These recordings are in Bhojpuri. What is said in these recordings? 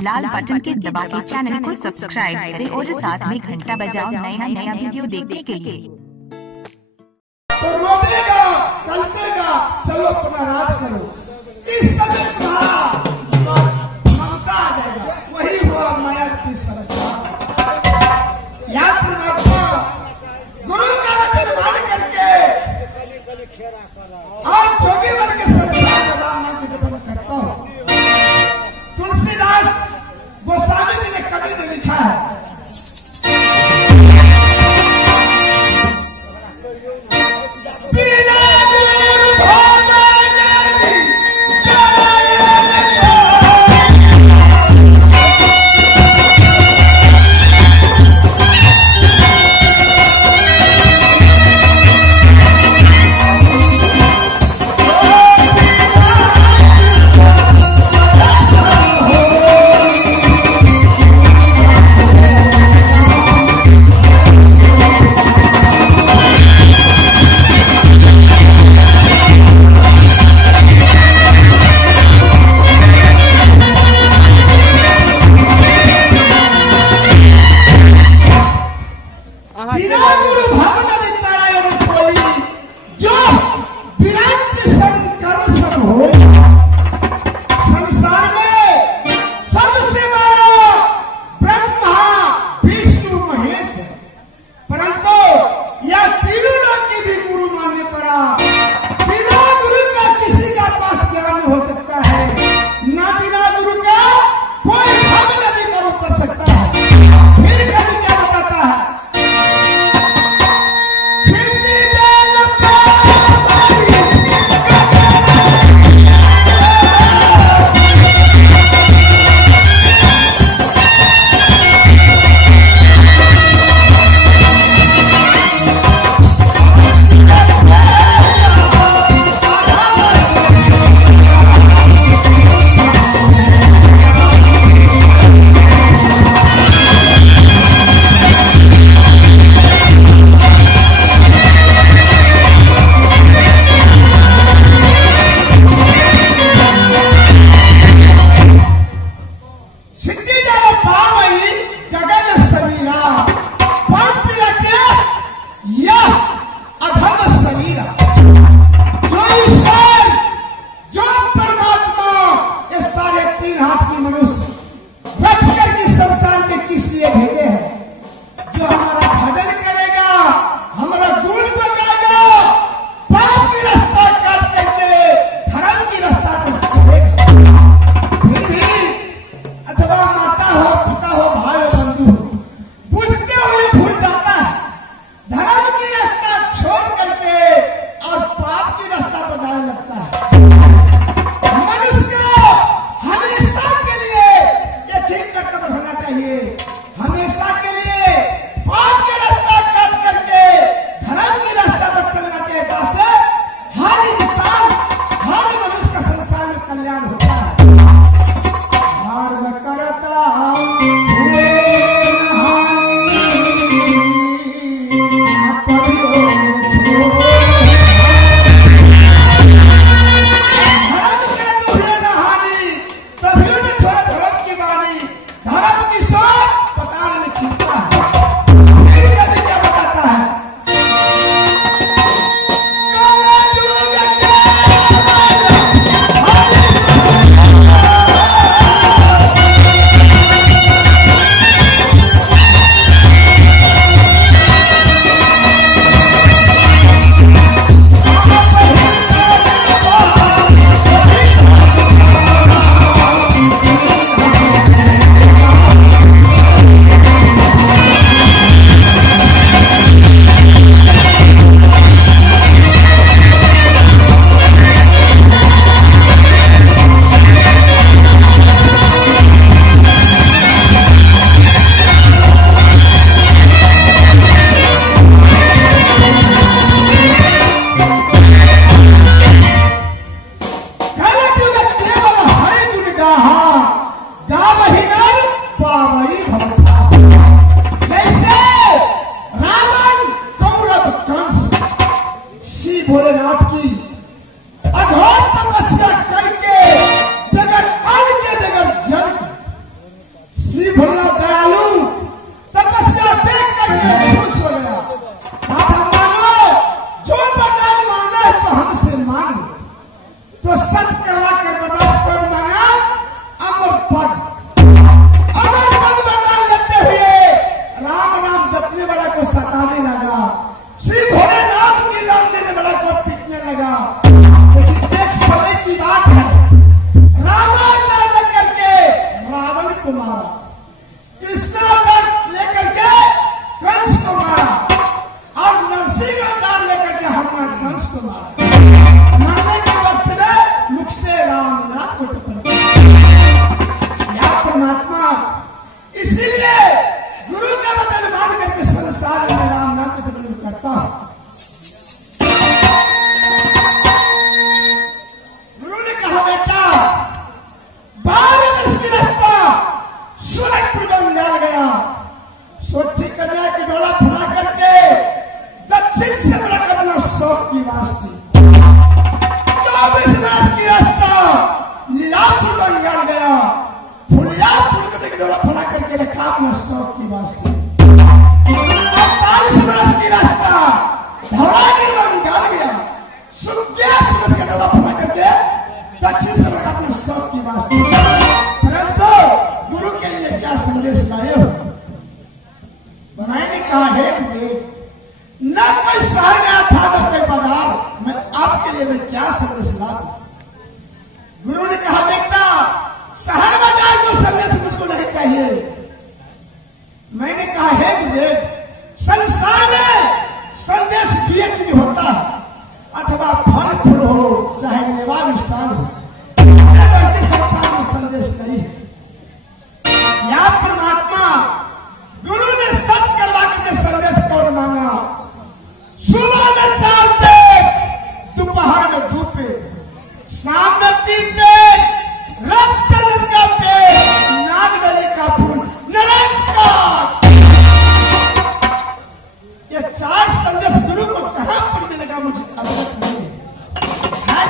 लाल बटन के दबा के चैनल को सब्सक्राइब करें और साथ में घंटा बजाओ नया वीडियो देखने के लिए। तो रोनेगा, कल्पेगा, चलो अपना राज करो। इस समय तुम्हारा ममता आ जाएगा, वही हुआ माया की समस्या। याद परमात्मा गुरु का वचन मान करके और जो भी वर्ग संसार में राम नाम निवेदन करता हूँ। तुलसीदास गोस्वामी जी ने कवि में लिखा है, बिना गुरु भावना नहीं शौक की वास्ते 48 बरस की रास्ता धौलागिर में निकाल गया। सूरज का गला फला करके दक्षिण से अपने शौक की वास्ते, परंतु गुरु के लिए क्या संदेश लाए हो? मैंने कहा है न कोई शहर गया था न कोई बाजार, मैं आपके लिए मैं क्या संदेश ला दूं? गुरु ने कहा बेटा शहर बाजार को संदेश मुझको नहीं चाहिए। मैंने कहा है गुरुदेव संसार में संदेश PhD होता है अथवा फल फूल हो चाहे निवास स्थान हो, संसार में संदेश नहीं है। या परमात्मा गुरु ने सत्य करवा के संदेश कौन मांगा? सुबह में 4 पेड़, दोपहर में 2 पेड़, शाम में 3 पेड़, रक्त का पेड़, नागनली का फूल, नरक का। ये 4 संदेश गुरु को कहां पर मिलेगा मुझे अवगत नहीं है।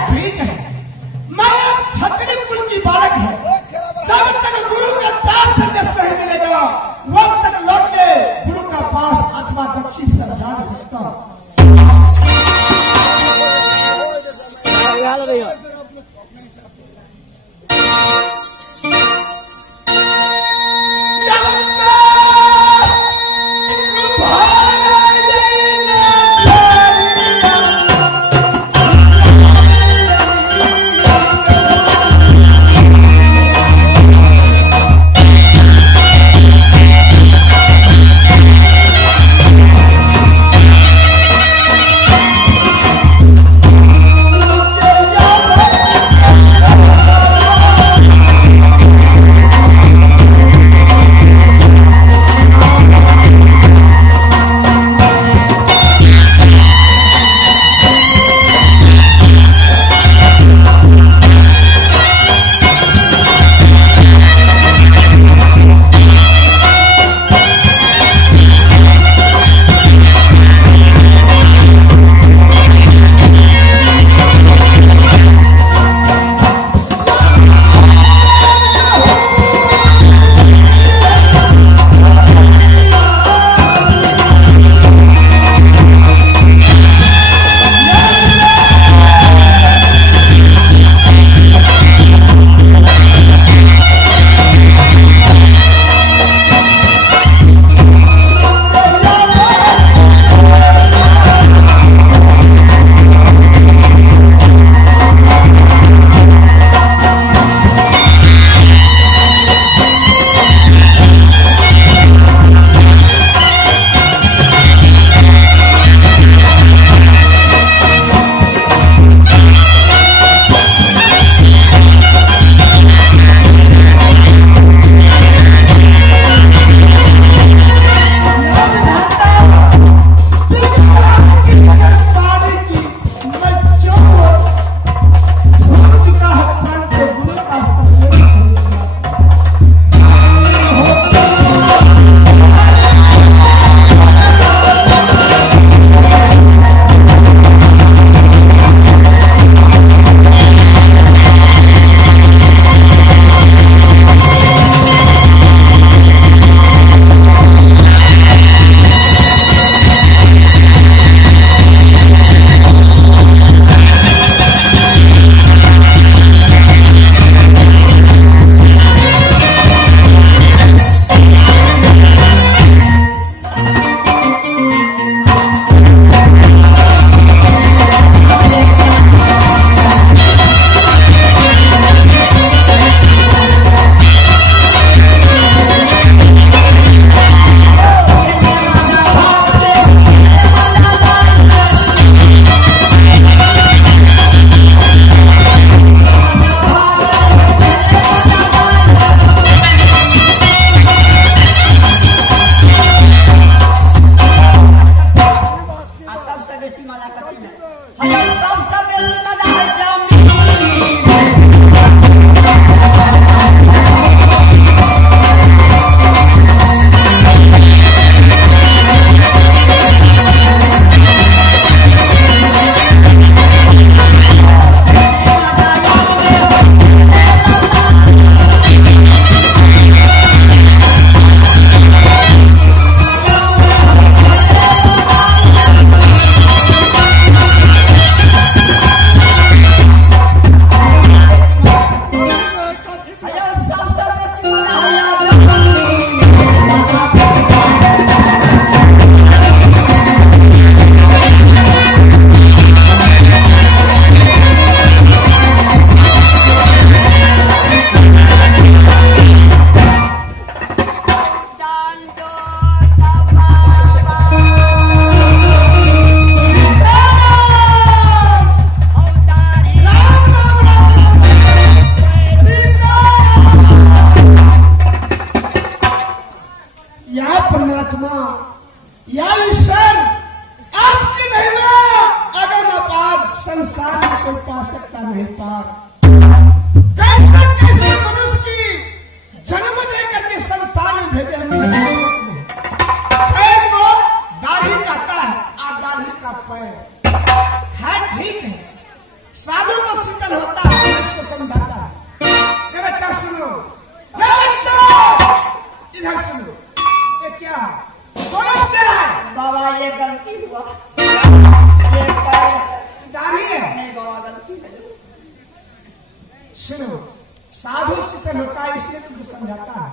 से तुमको समझाता है।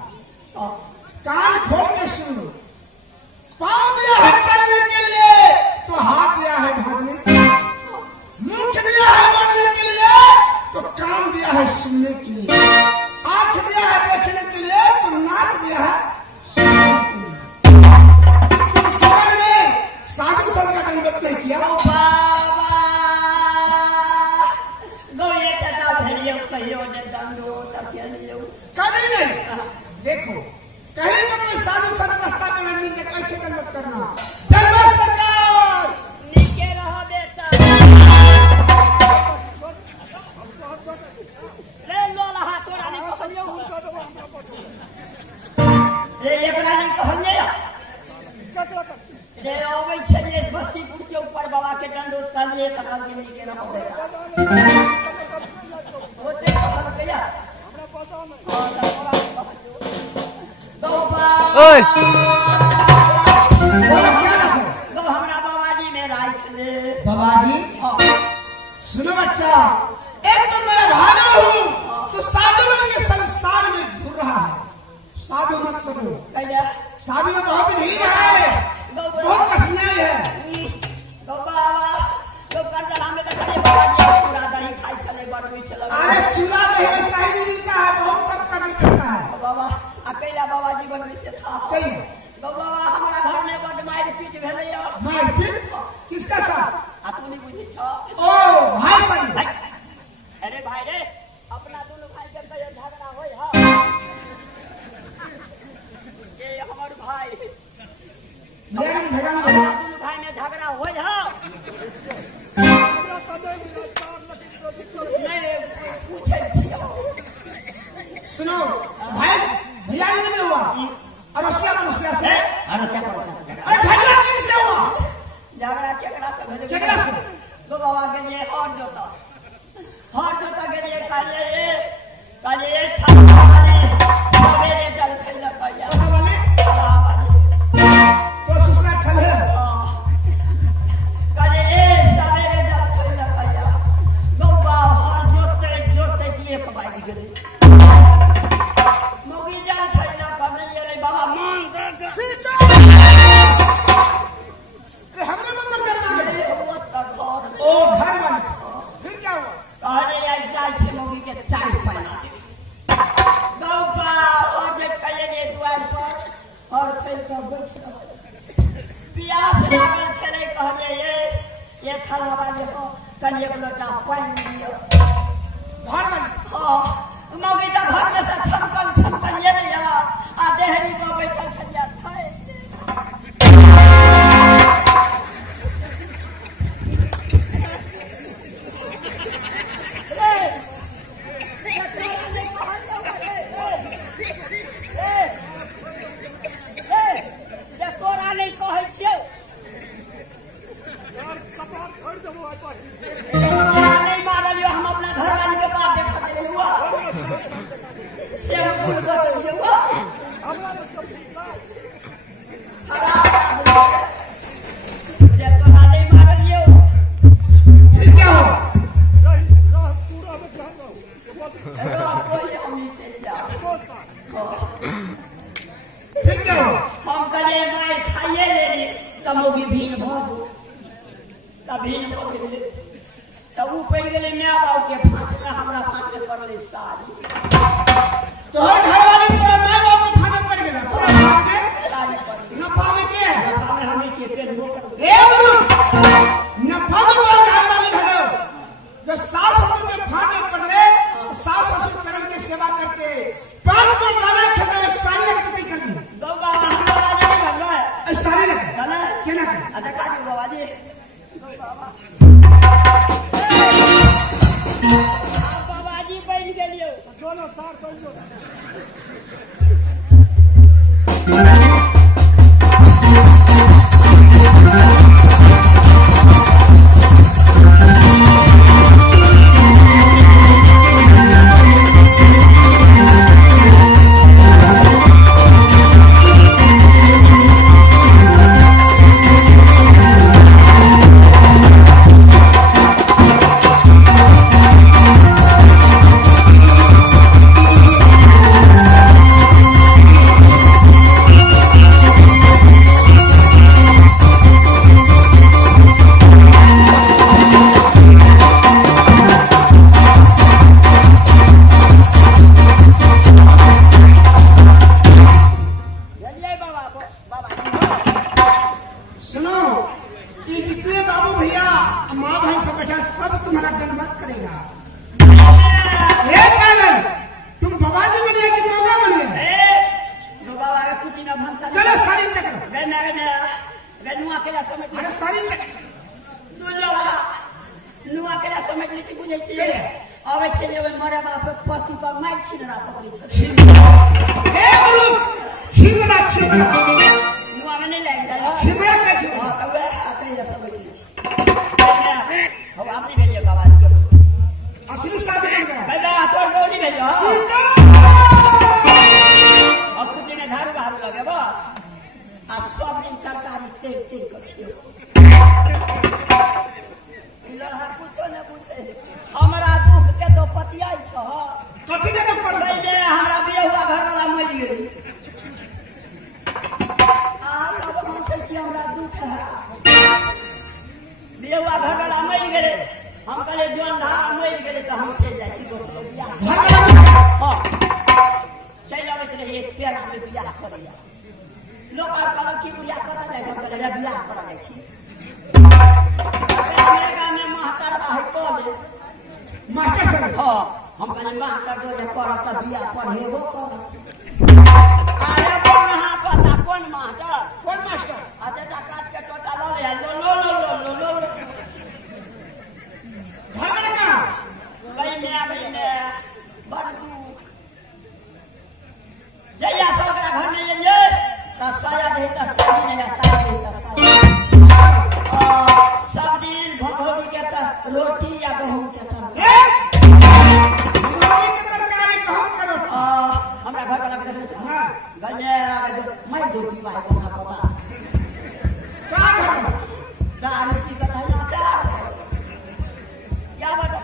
कान खोल के सुन लो। पाँव दिया है चलने के लिए तो हाथ दिया है भागने के लिए, मुख दिया है बोलने के लिए तो कान दिया है सुनने के लिए, आंख दिया है देखने के लिए तो नाक दिया है सुनने के लिए। साधु संत का दंडवत नहीं किया। कभी नहीं। देखो कहीं तो कोई साधु संत रास्ता में नहीं मिलते, कैसे दंडवत करना। दंडवत सरकार नीचे रहो बेटा। ले लो लहा तोरा नहीं कहलियो रे एकरा नहीं कहलिए रे आबै छलिए बस्तीपुर के ऊपर बाबा के दंडोत करलिए तखन के नीचे रहो बेटा। होते कहल गया हमरा पता नहीं। ओए हमरा बाबाजी में राइट ले। बाबाजी सुनो बच्चा, एक तो मैं भागा हूँ तो साधु लोग के संसार में घूर रहा है। साधु मत करो, साधु में बहुत भीड़ है, बहुत कठिनाई है। अरे चूड़ा दही में सही मिलता है, बहुत कम करने पड़ता है। बाबा अकेला बाबाजी बनने से था कहीं बाबा हमारा घर में बड़ मार पीट भेलै। मारपीट किसका साथ? आ तू नहीं बुझी छ? ओ भाई संग। अरे भाई रे अपना दोनों भाई के कहियो झगड़ा होय हा। ये हमर भाई लेकिन झगड़ा अपना नहीं। दोनों भाई में झगड़ा होय हा। नहीं पूछे छियो। सुनो भाई, भैया नहीं हुआ अरसिया से। अरे झगड़ा किससे हुआ? झगड़ा केकरा से भेलै? केकरा से? दो बाबा के लिए हट जोता के लिए काले थाने सवेरे जल खैला कहिया तो सुसना ठल है। काले सवेरे जल खैला कहिया गौबा हर जोते की एक बाई गेली मोगी जल खैला कबले रे बाबा मान कर हमने बंद करना है। हुआ तक घर ओ घर बन फिर क्या हुआ? कहले आई जाय छे मोगी के चाय पाना गौबा और जे कले ने द्वार पर और खेल कर बैठ प्यास लागल छले कहले ये खराबा देखो कनी एक लोटा पानी दियो। घर बन हां मोगी का घर में से छमकन ये नहीं आ देहरी पर बैठल छलिया थाए। नहीं मारलियो हम अपना घर वाली के पास देखा दे हुआ से बोल बत हुआ ये तो नहीं मारलियो फिर क्या हुआ? कोई हम नहीं चल जा फिर क्या हुआ? हम कले मार खाइए ले तमोगी भीन भोग कभी न तब वो पड़ गए मैं बाबू के फाटे हमरा फाटे पड़ले साड़ी तो हर घर वाले तेरा माँ बाप को फाटे पड़ गया। तोरा फाटे साड़ी पड़ न पावे के हमें हमें चेपे मोकर ए गुरु न पावे तो घर वाले भलो जो सास ससुर के फाटे पड़ले सास ससुर चरण के सेवा करके 5 को दाना खेते में सारी लगती कर दी। दो बाबा हम बाबा नहीं बन रहा है सारी लग चले केना देखा जी बाबा जी बाबा बाबाजी बन गेलियो दोनों साथ बन छिपड़ा मुआ में नहीं लग जाए छिपड़ा का छिपड़ा हां तब आते हैं सब बैठे हम आपने भेजिए बाबा के असली शादी कर गया भाई मैं तो नहीं भेजो सीता अब कुछ ने घर बाहर लगे बा आ सब दिन तरकारी तेल तेल कर लड़ा कुछ न पूछे हमरा दुख के तो पतियाई छ कथि ने पड़ नहीं दे हमरा बिया हुआ घर वाला मर गेली आ सब हम से छी हमरा दुख है बिया हुआ घर वाला मर गेले हम कहले जोन धा मर गेले तो हम चल जाई छी दोस्त बिया हां चल आवे त एक पेड़ में बिया करिया लोग और कहला कि बिया करा जाय हम कहले बिया करा जाय छी हमरे गांव में महतर बा है तो ले मास्टर साहब हां हम कहले मास्टर दो जे करत त बिया पढ़ेबो करत अरे कहां पता कौन मास्टर आजे ता काट के टोटा ले लो घर का गई ने बड़ दुख जया सब घर में ले ले ता साया दे ता साया नहीं साया दे ता साया सब दिन भगोरी के ता रोटी या गहूं के ता रोटी के तरकारी कहूं करो हमरा घर वाला के हां घर में मैं दो की बात पता का घर दान की कथा ना चार क्या बता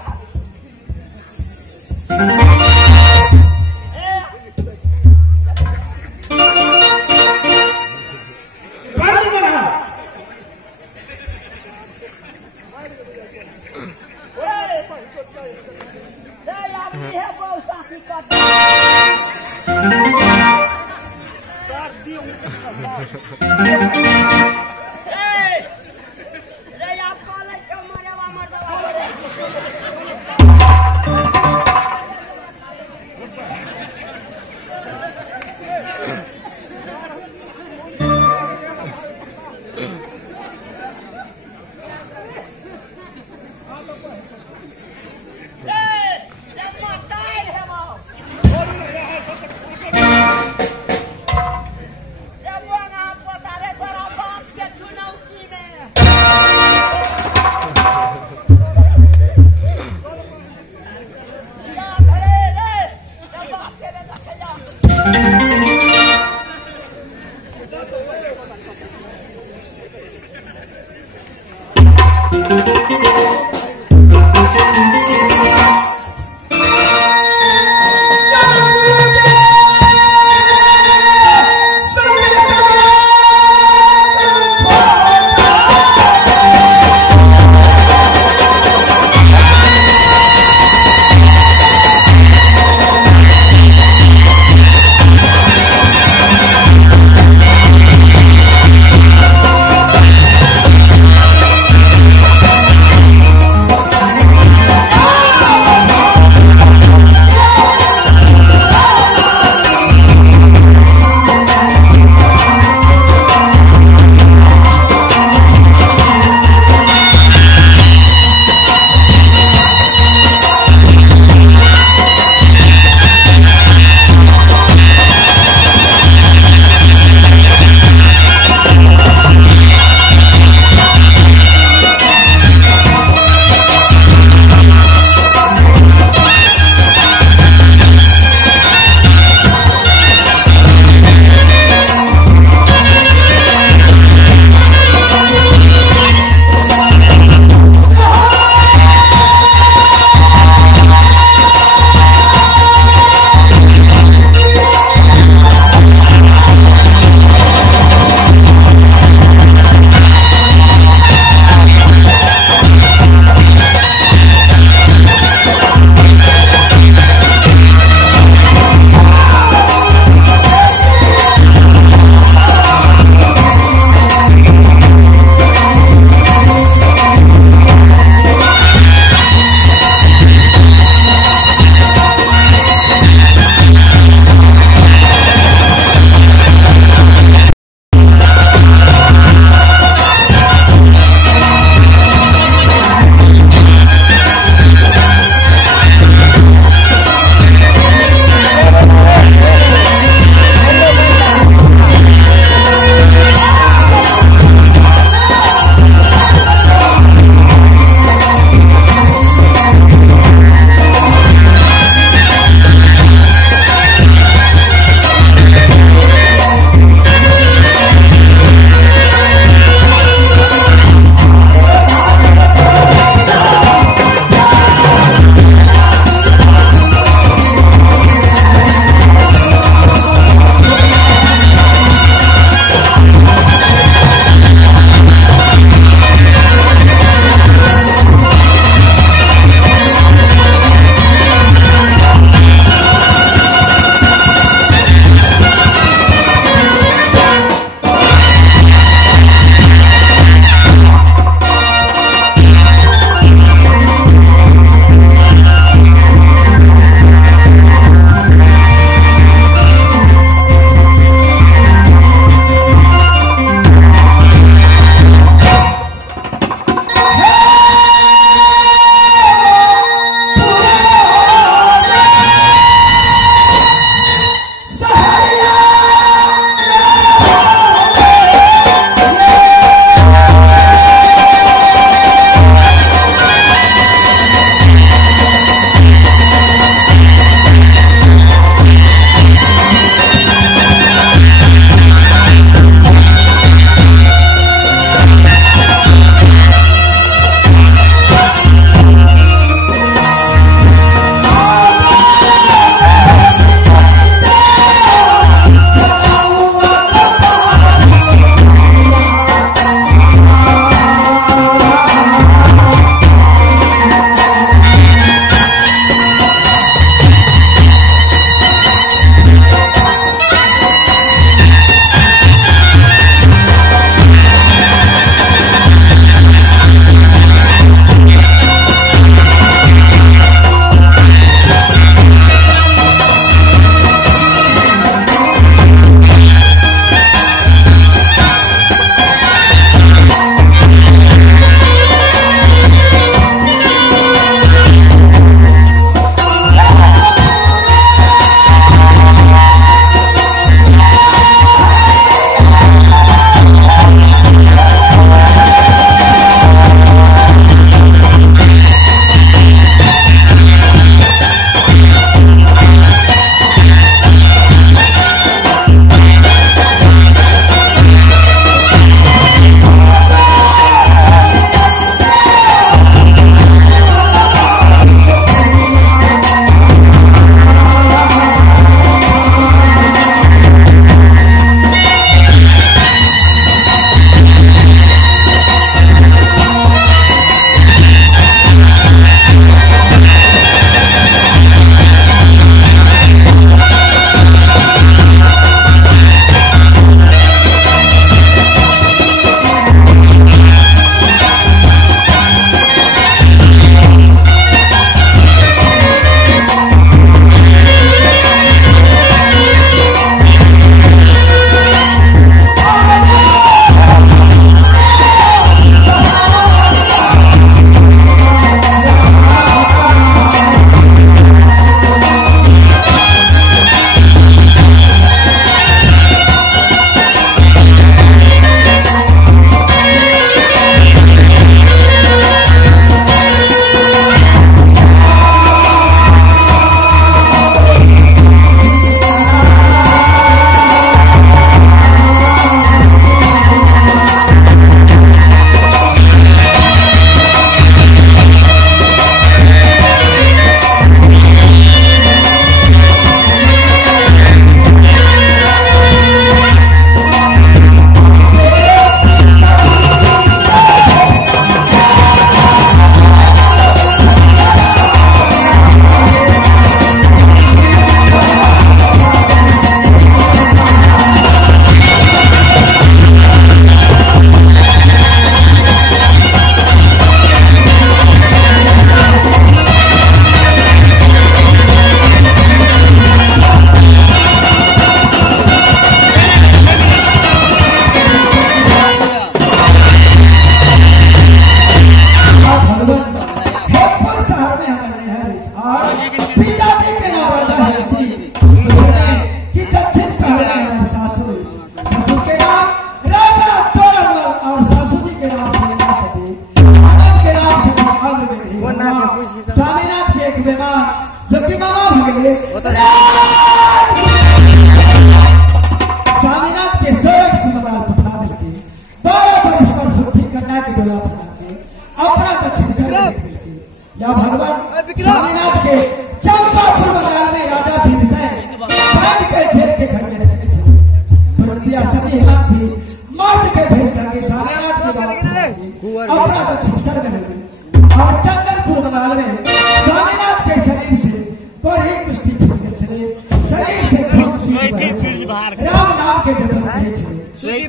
राम नाम के जपत करे छे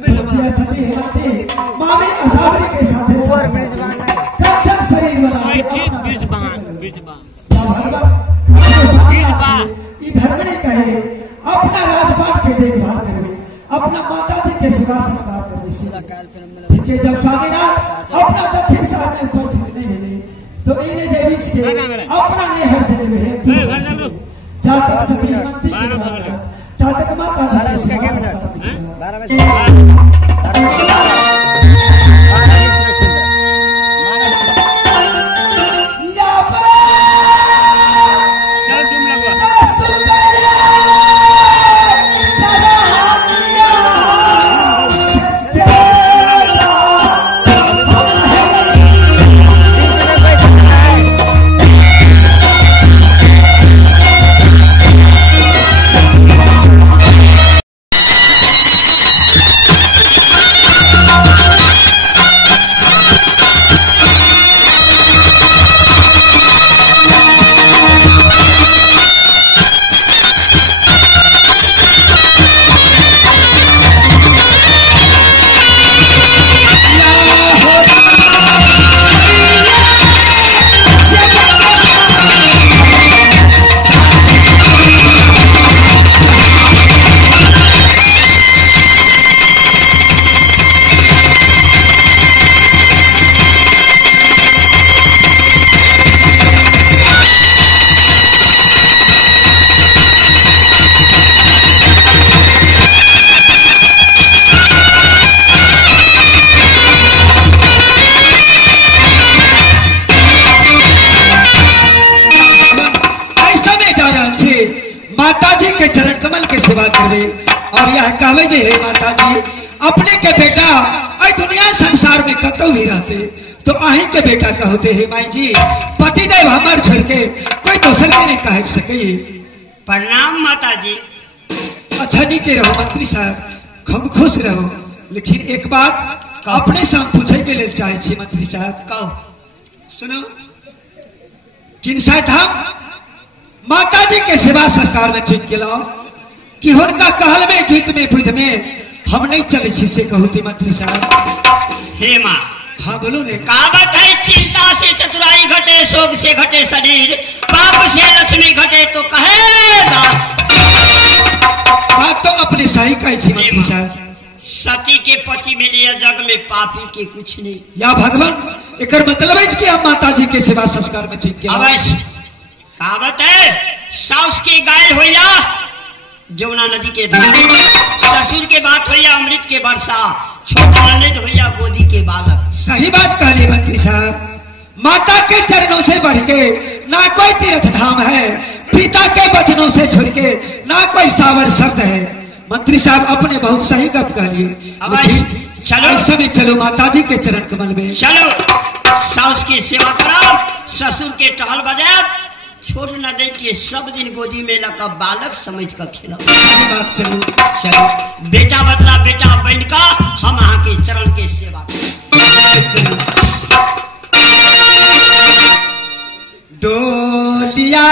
सती हेमंती मामी असावरी के साथे कंचन शरीर वाला ई धर्मनी कहे अपना राजपाट के देखभाल करवे अपना माता जी के सेवा संस्कार करवे ठीक है। जब स्वामीनाथ अपना दक्षिण साल में उपस्थित नहीं मिले तो इन्हें जैविश के अपना नहीं हर जगह में जहाँ तक सती हेमंती जहाँ तक माता जी के सेवा संस्कार सेवा करवे और यह कहवे जे हे माता जी अपने के बेटा आई दुनिया संसार में कतौ ही रहते तो अही के बेटा कहते हे माई जी पति देव हमार छोड़ के कोई दोसर के नहीं कह सके। प्रणाम माता जी। अच्छा नहीं के रहो मंत्री साहब खूब खुश रहो लेकिन एक बात अपने से हम पूछे के लिए चाहे छी मंत्री साहब कहो सुनो किन शायद हम माता जी के सेवा संस्कार में चुन के लाओ कि उनका कहल में जीत में बुद्ध में हम नहीं चले से कहती मंत्री साहब। हे माँ हाँ बोलो ने कहावत है चिंता से चतुराई घटे शोक से घटे शरीर पाप से लक्ष्मी घटे तो कहे दास। बात तो अपने सही कही थी मंत्री साहब। सती के पति मिले जग में पापी के कुछ नहीं या भगवान एक मतलब है कि हम माता जी के सेवा संस्कार में चुन के अवश्य कहावत है साउस के गाय होया जमुना नदी के ससुर के बात होया अमृत के वर्षा छोटा ननद होया गोदी के बालक। सही बात कहली मंत्री साहब माता के चरणों से बढ़ के ना कोई तीर्थ धाम है पिता के वचनों से छोड़ के ना कोई सावर शब्द है। मंत्री साहब अपने बहुत सही गप कहलिए चलो समय चलो माता जी के चरण कमल में चलो साउस की सेवा करो ससुर के टहल बजाय छोड़ न दे के सब दिन गोदी में लगा बालक समझ कर खिला। चलो चलो बेटा बदला बेटा बन का हम यहाँ के चरण के सेवा चलो डोलिया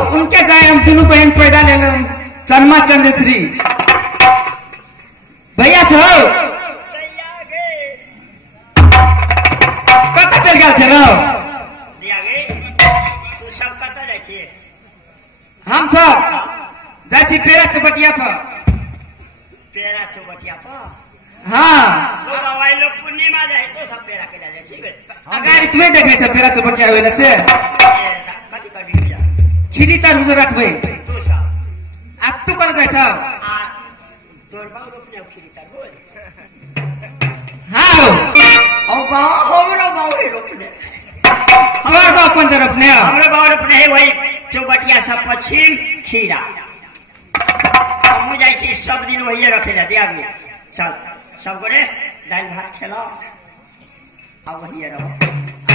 और उनके जाए हम दोनों बहन पैदा ले चरमा चंद्रश्री भैया छो कत चल गया चलो तू सब कत जाय छी हम सब जाय छी पेरा चपटिया पर पेरा चौबटिया पर हाँ लोग आवाई लोग पूर्णिमा जाए तो सब पेरा के जाय छी अगाड़ी तुम्हें देखे छ पेरा चपटिया होइला से कथि कर दिया खिरी तर हुजर रखबै तू सब आ तू कल गए छ आ तोर बाऊ रोपने खिरी तर बोल हाँ औ बाऊ हमरो बाऊ रोपने तोर बाप कौन से रोपने हमरो बाऊ रोपने है वही चौबटिया सब पश्चिम खीरा हम जाय छी सब दिन वही रखे जाते आगे सब गोरे दाल भात खेलो आ वही रहो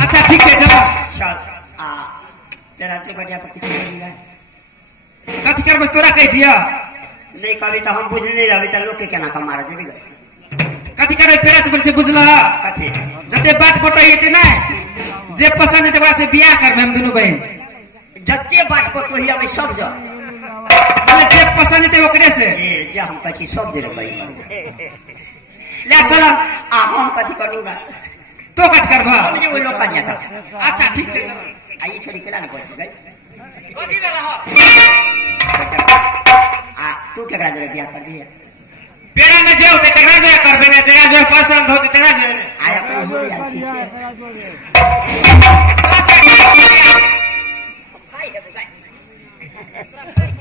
अच्छा ठीक है चलो चल आ तेरा तो बढ़िया पर कितने मिला कथि कर बस तोरा कह दिया नहीं कभी तो हम बुझ नहीं रही तो लोग के केना का मारा जेबी कथि करे पेरा चपल से बुझला कथि जते बाट फोटो हेते ना जे पसंद है से बियाह करबे हम दोनों बहन जते बाट फोटो ही अभी सब जा अरे जे पसंद है ओकरे से ए जे हम कथि सब दे रही ले चला आ हम कथि करूंगा तो कथि करबा मुझे वो लोग काटिया था अच्छा ठीक से चलो आई छोड़ी केला न पहुंच गई कथि बेला हो आ तू केकरा जरे बियाह कर दिया पेड़ा में जो ते तेरा जो करबे ने तेरा जो पसंद हो तेरा जो आया अपन हो या छी से भाई है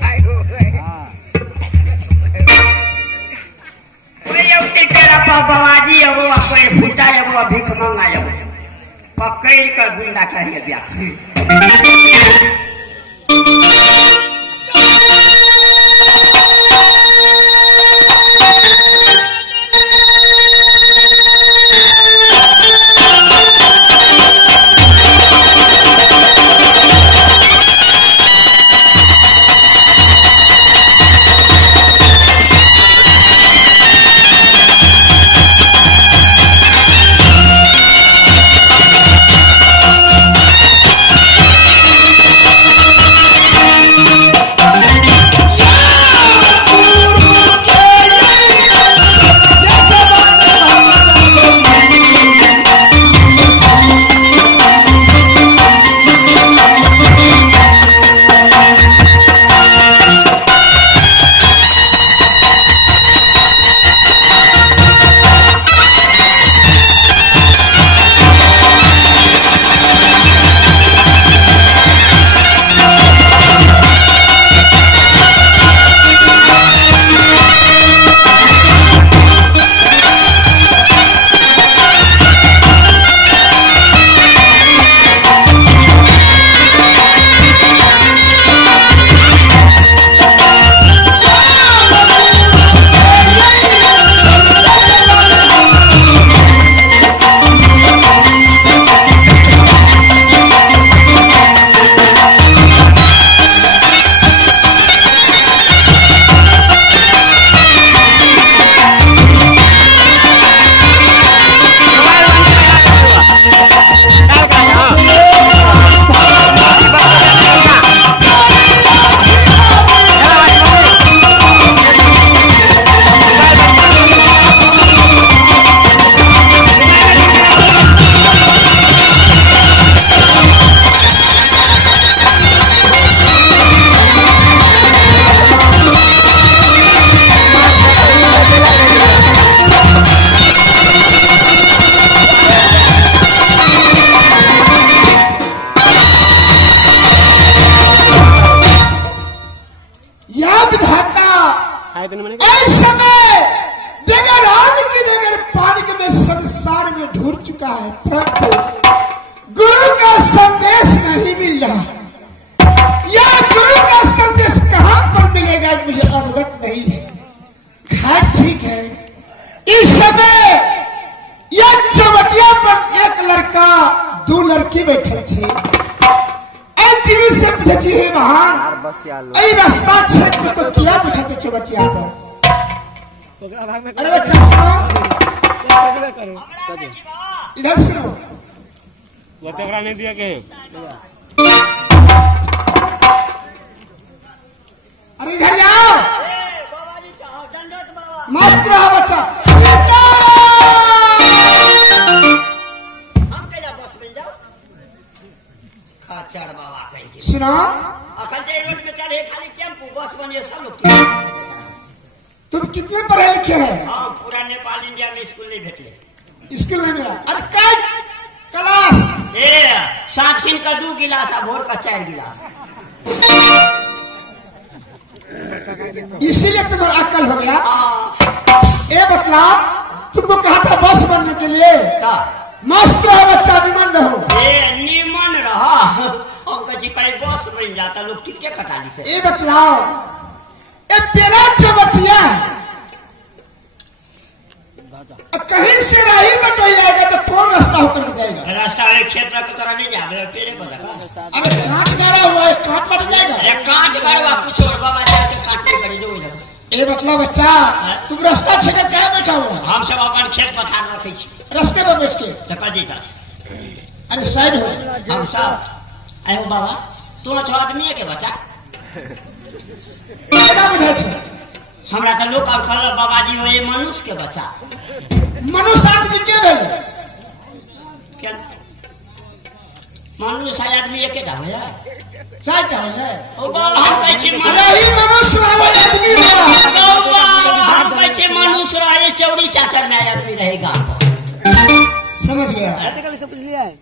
भाई कोई उते तेरा बाबाजी है वो कोई फूटा है वो भीख मांगा है पकड़ कर गुंडा चाहिए ब्याह रास्ता क्षेत्र तो किया बैठा तो चौबटिया अरे बच्चा इधर सुनो नहीं दिया के में चले खाली टेम्पू बस बने सब लोग। तुम कितने पढ़े लिखे हैं? हाँ पूरा नेपाल इंडिया में स्कूल नहीं भेटले। स्कूल नहीं मिला? अरे क्या क्लास? ए सात दिन का 2 गिलास और भोर का 4 गिलास। इसीलिए तुम्हारा अक्ल हो गया। ए बतलाओ, तुमको कहा था बस बनने के लिए? मस्त रहो बच्चा, निमन रहो। ए निमन रहा अंकल जी कहीं बस बन जाता लोग टिकटे कटा लेते। ए बतलाओ, ए तेरा जो बटिया कहीं से राही बटो जाएगा तो कौन रास्ता होकर जाएगा? रास्ता एक क्षेत्र की तरह नहीं जाएगा तेरे पता का। अरे कांट गाड़ा हुआ है, कांट बट जाएगा। अरे कांट गाड़ा कुछ और बाबा जाके काट नहीं पड़ी जो इधर। ए मतलब बच्चा, तुम रास्ता छकर क्या बैठा हुआ? हम सब अपन खेत पथार रखे छी रास्ते पर बैठ के। तो कर देता। अरे साइड हो। हम सब आयो बाबा तू तो आदमी है के बच्चा केना बैठा छ? हमरा तो लोग और कहल बाबा जी हो ये मनुष्य के बच्चा। मनुष्य आदमी के भेल? क्या मनुष्य आदमी एकेटा हो जाए? 4टा हो जाए। ओ बाबा हम कहै छी अरे ही मनुष्य वाला आदमी है। ओ बाबा हम कहै छी मनुष्य रहे चौड़ी चाचर में आदमी रहेगा। समझ गया? आर्टिकल से पूछ लिया है।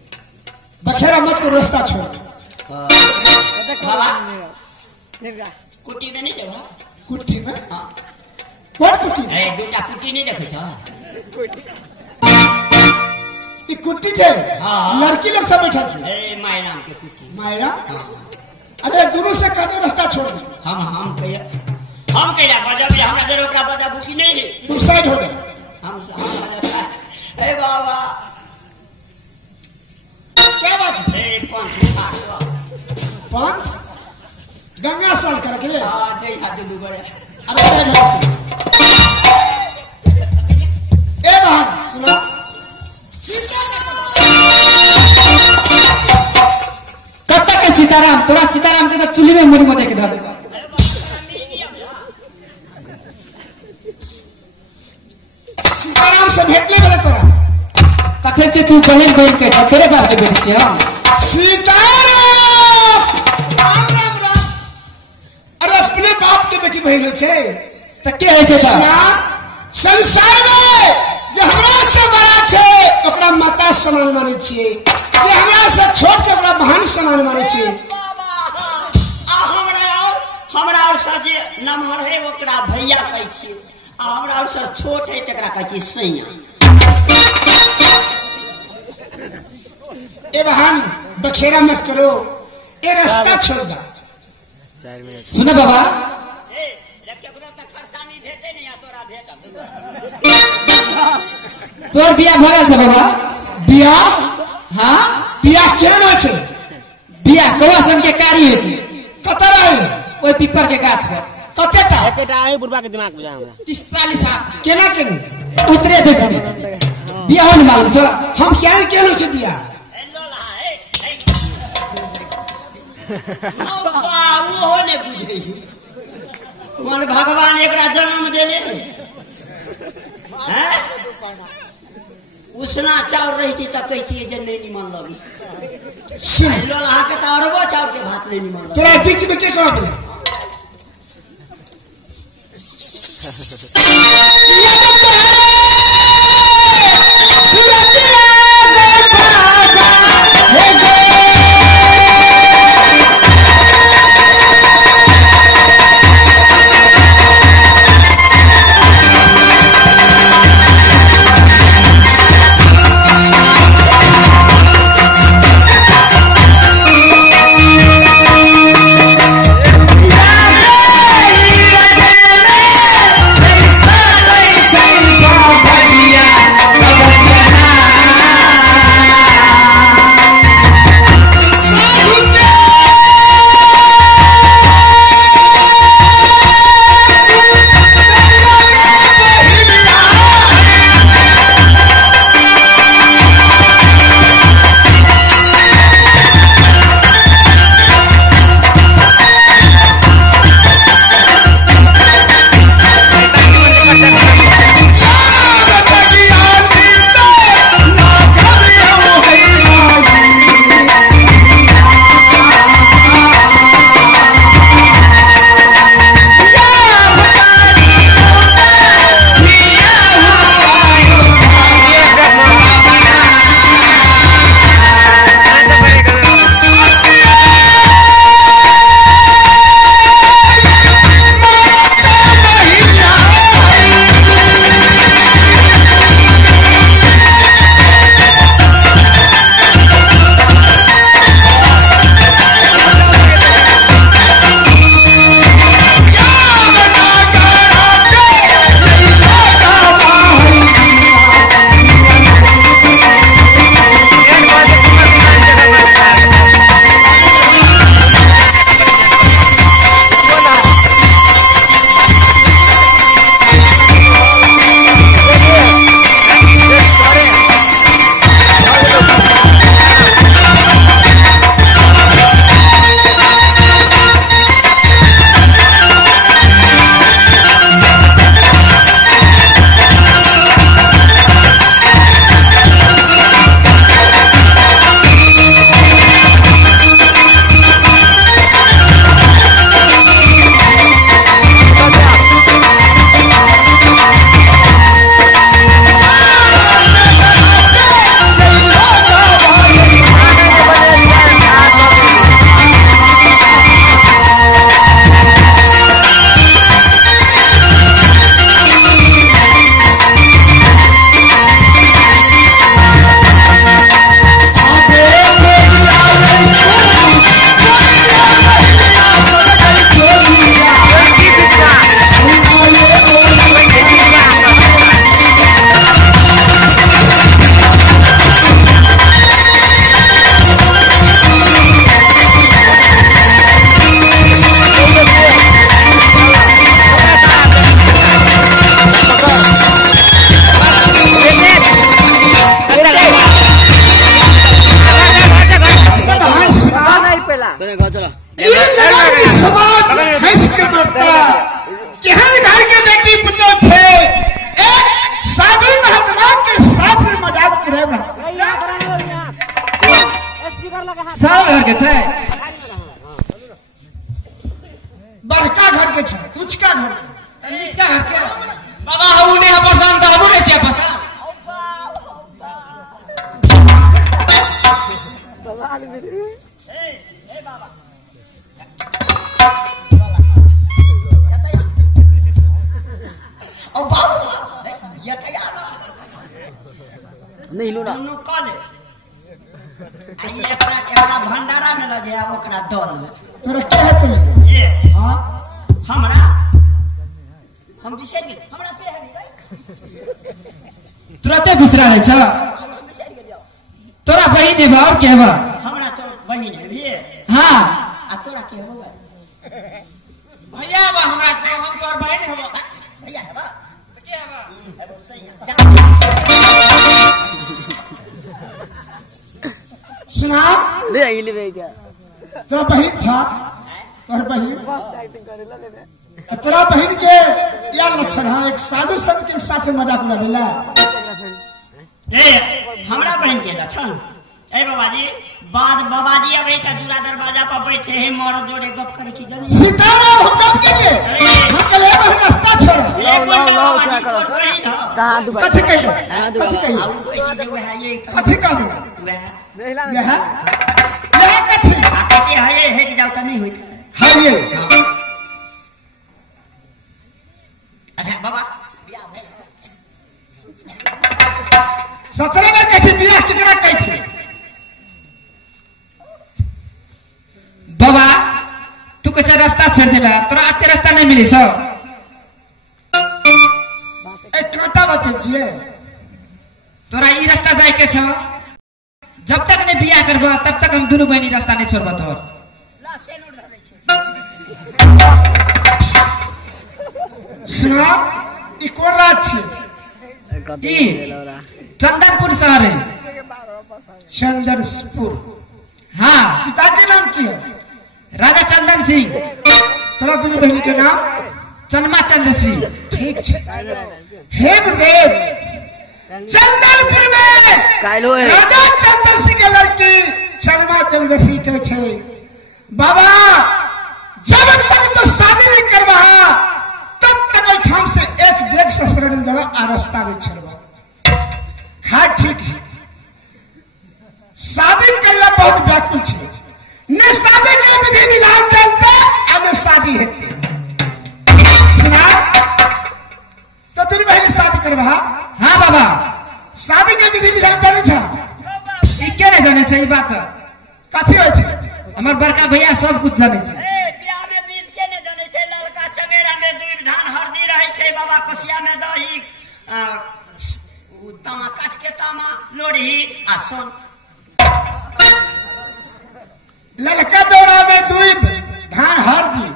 बखेरा मत को रास्ता छोड़। बाबा कुटी में नहीं देगा? कुट्टी में? हाँ कौन कुट्टी में? ए दूटा कुटी नहीं देखे छ? ई कुट्टी छे? हाँ। लड़की लोग सब बैठा छे। ए मायराम के कुटी। मायरा? हाँ। अरे दोनों से कदे रास्ता छोड़ दे। हम कहिया बजा भी हमरा देर ओकरा बजा बुकी नहीं है। तू साइड हो जा। हम ए बाबा क्या बात है? ए पंच पंथ गंगा स्नान कर के ले। हां दे हाथ डूबे। अरे साइड हो। ए बहन सुनो, कत्ता के सीताराम, तोरा सीताराम के तो चूल्ही में मुड़ी मजा के धर। सीताराम से भेटले वाला तोरा तखन से तू बहन बहन के तेरे बाप के बेटी छे। हम सीताराम राम राम राम। अरे अपने बाप के बेटी बहन छे त के है छे? संसार में जे हमरा से बड़ा छे ओकरा माता समान माने छिए, जे हमरा से छोट छे ओकरा बहन समान माने छिए। हमरा और से जे नमहर है ओकरा भैया कहै छिए आ हमरा और से छोट है तकरा कहै छिए सैया। ए बहन बखेरा मत करो, ए रास्ता छोड़ दो। सुने बाबा, ए केकरो त खरसानी भेटे नहीं आ तोरा भेटत। तोर बियाह भ गेल छे बाबा? बियाह? हां बियाह केना छे? बियाह कौआ सन के कारी होय छे। कतऽ रहे? ओय पीपर के गाछ पर। कतेटा? एकेटा आई बुढ़वा के दिमाग बुझा हमरा। 30-40 हाथ केना केनी? उतरे दे छे। बियाह होने मालूम छ? हम क्या केनो छे बियाह? वो ने बुझे कौन भगवान एकरा जन्म देले हैं? उसना चाउर रही त कहती जे नहीं निमन लगी। लोला के त अरबो चाउर के भात नहीं निमन लगी। तोरा बीच में के कह दे? घर के छे बड़का घर के छे कुचका घर के निचका घर के बाबा हऊ ने पसंद हबो ने छे पसंद ओ बाबू ये तैयार नहीं लो ना दोनों कॉले आई एकरा भंडारा में लगे आ ओकरा दल में तोरा के है तुम्हें ये हां हमरा हम बिसर गेल हमरा पे है भाई तुरंते बिसरा दे छ हम बिसर गेल तोरा बहिन है और के बा हमरा तो बहिन है ये हां आ तोरा के होगा भैया बा हमरा के हम तोर बहिन है भैया है बा के है बा अब सही सुना ले आई ले क्या तोरा बहन था तोर बहन मस्त एक्टिंग करे ला ले तोरा बहन के या लक्षण है एक साधु संत के साथ मजाक उड़ावेला ए हमरा बहन के लक्षण ए बाबाजी बाद बाबाजी अबे त दूरा दरवाजा पर बैठे हैं मोर जोड़े गप करे की जानी सीताराम हुक्म के लिए हम कले बस रास्ता छोड़ एक घंटा बाबाजी तोर बहन हो कहां दुबई कथि कहिए कथि कहिए आउ कोई जो है ये कथि कहबे वह नहीं ला यह कथि आके के है ये हेट जाओ त नहीं होई है ये अच्छा बाबा बियाह भेल 17 में कथि बियाह केकरा कहै छै बाबा तू कच्चा रास्ता छोड़ देला तोरा आते रास्ता नहीं मिली सो एक कांटा बता दिए तोरा ई रास्ता जाए के छो जब तक नहीं बियाह करबा तब तक हम दोनों बहनी रास्ता नहीं छोड़बा तोर ला सेनुर धरे छै सुना ई कोन रात छै ई चंदनपुर शहर है चंदनपुर हाँ पिता के नाम की है राजा चंदन सिंह तोरा दोनों बहन के नाम चनमा चंद्रश्री ठीक छै हे गुरुदेव चंदनपुर में कालो है राजा चंदन सिंह के लड़की शर्मा चंद्रश्री के छै बाबा जब तक तो शादी नहीं करवा तब तक ठाम से एक देख से शरण देवा आ रास्ता नहीं छोड़वा हाँ ठीक है शादी करला बहुत व्याकुल छे ने शादी के विधि विधान जानते अब शादी हेते सुना तो तेरी बहन शादी करवा हाँ बाबा शादी के विधि विधान जाने छा ई के नहीं जाने छै ई बात कथी होय छै हमार बड़का भैया सब कुछ जाने छै ए बियाह में बीत के ने जाने छै लड़का चंगेरा में दूध धान हरदी रहे छै बाबा कोसिया में दही तामा काट के तामा लोढ़ी आ सोन ललका दौरा में दूध धान हरदी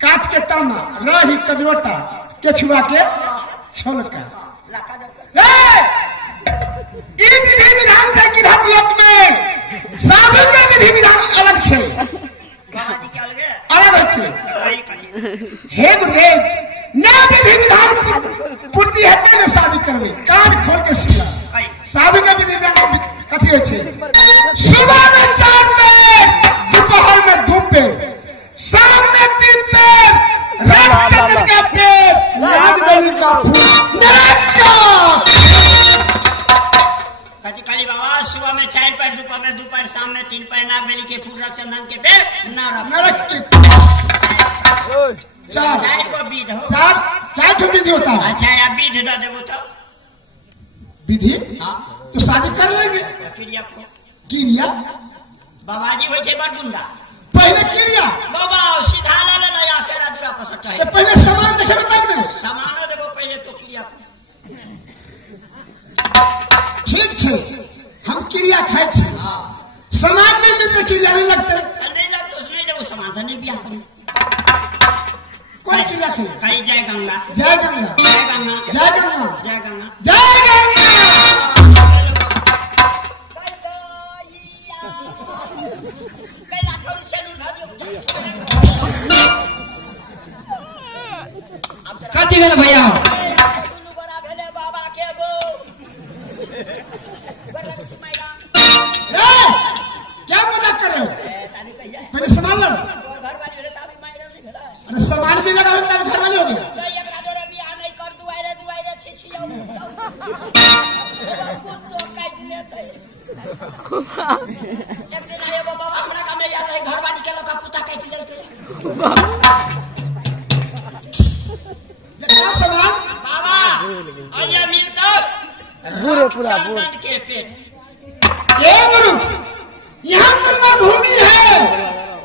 काट के तामा रही कजरोटा केछुआ के छोलका लका दर ई विधि विधान से गिरहत लोक में साधु के विधि विधान अलग छे बाबाजी के अलगे अलग छे वही कथी हे गुरुदेव न विधि विधान पूर्ति हेतु ने शादी करबे कान खोल के सीधा साधु के विधि विधान कथी होय छे सुबह में 4 पेड़ दोपहर में 2 पेड़ शाम में 3 पेड़ रात चंदन का पेड़ नागमणि का फूल नरक कथी काली बाबा सुबह में 4 पैर दोपहर में 2 पैर शाम में 3 पैर नागबेली के फूल रख चंदन के पेड़ नरक के चार 4 को बीज हो चार ठो विधि होता है अच्छा या बीज दे देबो तो विधि हां तो शादी कर लेंगे क्रिया को क्रिया बाबाजी होय छै बरगुंडा पहले क्रिया बाबा सीधा ले ले या सेरा दूरा पर सटा तो पहले सामान देखे तब ने सामान देबो पहले तो क्रिया ठीक छे हम क्रिया खाए छी सामान नहीं मिलते क्रिया नहीं लगते नहीं लगतो नहीं देबो सामान तो नहीं बियाह करी कौन क्रिया खाए कहीं जय गंगा जय गंगा जय गंगा जय गंगा जय गंगा जय गंगा कैला छोड़ी सेनुर धर कथी भेल भैया दुनु बड़ा भेले बाबा के बो गरला के मैदान क्या मजाक कर रहे हो अरे सामान भी लगा तब घर वाले हो गए। नहीं कर दुआरे छिछियो खुद तो काट लेते। एक दिन आए बाबा हमरा का में यार घर वाली के लोग का कुत्ता काट लेते। क्या सामान बाबा और ये मिलता पूरे पूरा चंदन के पेट। ये मरुक यहाँ तो मरुभूमि है,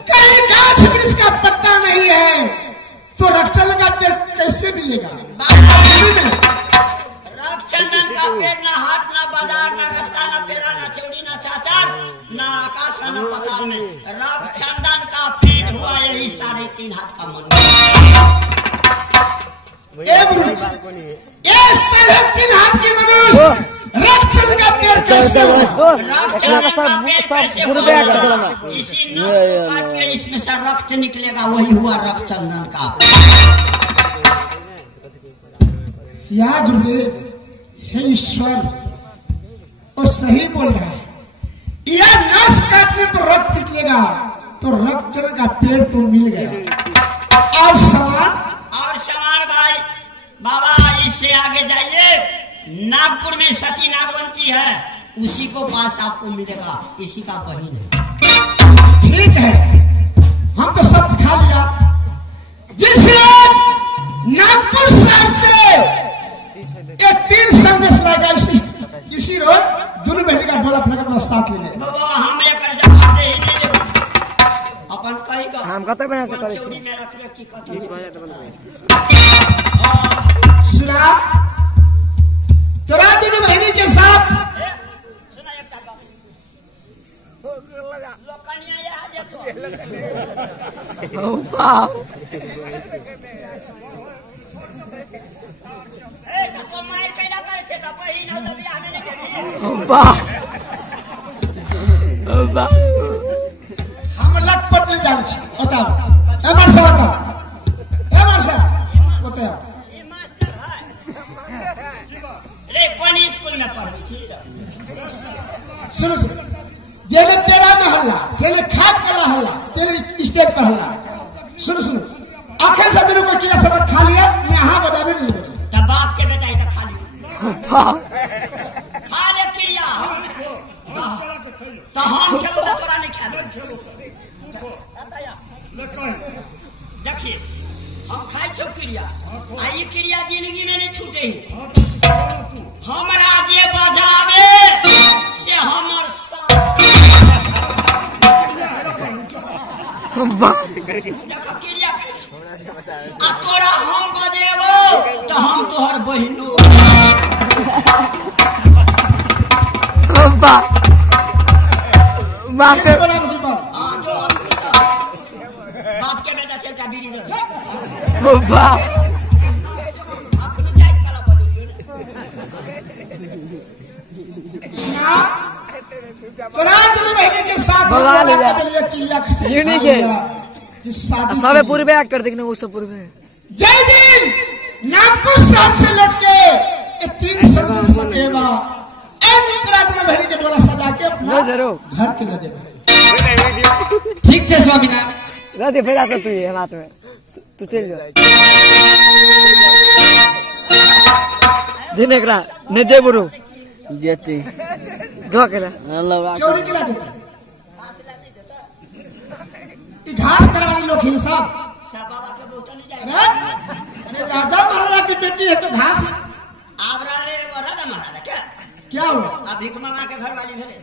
कहीं गाछ वृक्ष का पत्ता नहीं है, तो रक्षल का पेड़ कैसे मिलेगा? रक्षचंदन का पेड़ ना हाट ना बाजार ना रास्ता ना पेड़ा ना चौड़ी ना चाचार ना आकाश ना पताल में रक्षचंदन का पेड़ हुआ यही 3.5 हाथ का मंदिर। ये 3.5 हाथ के मनुष्य रक्षल का पेड़ कैसे हुआ? इसी काट के इसमें से रक्त निकलेगा, वही हुआ रक्षचंदन का। या गुरुदेव, हे ईश्वर, वो सही बोल रहा है। यह नस काटने पर रक्त निकलेगा, तो रक्षल का पेड़ तो मिल गया। और सवाल भाई बाबा इससे आगे जाइए, नागपुर में सती नागवंती है, उसी को पास आपको मिलेगा, इसी का बहिन है। ठीक है, हम तो सब दिखा लिया। जिस रोज नागपुर शहर से 3 सर्विस लगा, इसी रोज दोनों बहन का ढोला अपना अपना साथ ले लेगा। बाबा हम लेकर जवाब दे ही नहीं लेगा। अपन कहेगा हम कते बना से करे चौड़ी में रख ले की कते सुना, तेरा दोनों बहनी के साथ सुना एक टाका लोकनिया ये आ जेतो वाह ए तो मार कैला करे छे त बहिन हो त बियाह में नहीं वाह वाह हम लटपट ले जाए छी। बताओ ए मारसा, बताओ ए मारसा, बताओ। ये मास्टर है रे कोनी स्कूल में पढ़ी थी। सुनो सुनो, जेले पेड़ा में हल्ला, जेले खाद कला हल्ला, तेरे स्टेज पर हल्ला। सुनो सुनो, आखिर से मेरे को किला सबक खा लिया, मैं यहाँ बतावे नहीं बोली। तब बाप के बेटा इधर खा ली वाह खा ले क्रिया तो हम खेलो तो तोरा नहीं खा देखिए हम खाए छो क्रिया आ ये क्रिया जिंदगी में नहीं छूटे ही हमारा जे बजावे से हमर वाह देखो क्रिया खाए छो आ तोरा हम बजेबो तो हम तोहर बहिनो वाह मास्टर बड़ा मुझे बात। हाँ जो बाप के बेटा चलता बीड़ी में वाह अखनी जाइत काला बजू सुना, तेरा दोनों बहनी के साथ भगवान हल्ला भैया। कर दिया, क्रिया खा यूनिक है। लिया कि शादी सबे की। पूर्वे एक्ट कर देख वो सब पूर्वे जय दिन नागपुर शहर से लौट के 3 सर्विस लगेगा, तेरा दोनों बहनी के डोला सजा के अपना जरूर घर के लगे। ठीक है स्वामीनाथ। राधे फिर आता तू ये हाथ में तू चल जा दिन एकरा ने जे बुरु जेती दो केला अल्लाह चोरी के लगे घास करने वाले लोग हैं साहब। बाबा के बहुत नहीं जाए अरे राजा महाराजा की बेटी है तो घास आबरा रे राजा महाराजा क्या क्या हुआ? अब भिख मांगा के घर वाली भेले